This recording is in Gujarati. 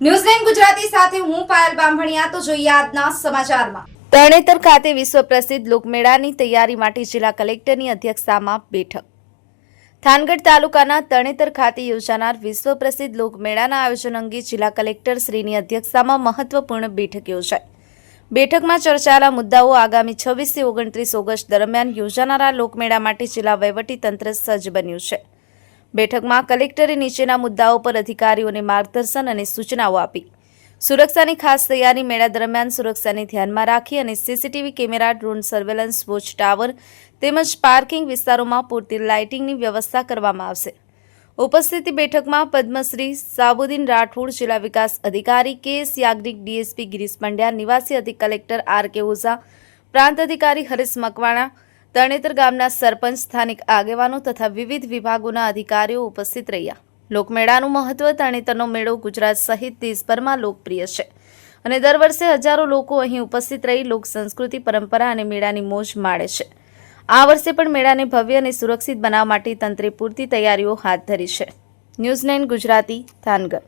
ન્યૂઝ9 ગુજરાતી સાથે હું પાયલ બામણિયા। તો જોઈએ આજના સમાચારમાં। તરણેતર ખાતે વિશ્વ પ્રસિદ્ધ લોકમેળાની તૈયારી માટે જિલ્લા કલેક્ટરની અધ્યક્ષતામાં બેઠક। થાનગઢ તાલુકાના તરણેતર ખાતે યોજાનાર વિશ્વ પ્રસિદ્ધ લોકમેળાના આયોજન અંગે જિલ્લા કલેક્ટર શ્રીની અધ્યક્ષતામાં મહત્વપૂર્ણ બેઠક યોજાઈ। બેઠકમાં ચર્ચાયેલા મુદ્દાઓ આગામી 26 થી 29 ઓગસ્ટ દરમિયાન યોજાનારા લોકમેળા માટે જિલ્લા વહીવટીતંત્ર સજ્જ બન્યું છે। બેઠકમાં કલેક્ટરે નીચેના મુદ્દાઓ પર અધિકારીઓને માર્ગદર્શન અને સૂચનાઓ આપી। સુરક્ષાની ખાસ તૈયારી મેળા દરમિયાન સુરક્ષાને ધ્યાનમાં રાખી અને CCTV camera, drone surveillance, watch tower તેમજ પાર્કિંગ વિસ્તારોમાં પૂરતી લાઇટિંગની વ્યવસ્થા કરવામાં આવશે। ઉપસ્થિત બેઠકમાં પદ્મશ્રી સાબુદ્દીન રાઠોડ, જિલ્લા વિકાસ અધિકારી કે.એસ. યાજ્ઞિક, ડીએસપી ગિરીશ પંડ્યા, નિવાસી અધિક કલેક્ટર આર.કે. ઓઝા, પ્રાંત અધિકારી હરીશ મકવાણા, તરણેતર ગામના સરપંચ, સ્થાનિક આગેવાનો તથા વિવિધ વિભાગોના અધિકારીઓ ઉપસ્થિત રહ્યા। લોકમેળાનું મહત્વ: તરણેતરનો મેળો ગુજરાત સહિત દેશભરમાં લોકપ્રિય છે અને દર વર્ષે હજારો લોકો અહીં ઉપસ્થિત રહી લોક સંસ્કૃતિ, પરંપરા અને મેળાની મોજ માણે છે। આ વર્ષે પણ મેળાને ભવ્ય અને સુરક્ષિત બનાવવા માટે તંત્રે પૂરતી તૈયારીઓ હાથ ધરી છે। ન્યૂઝ9 ગુજરાતી, થાનગઢ।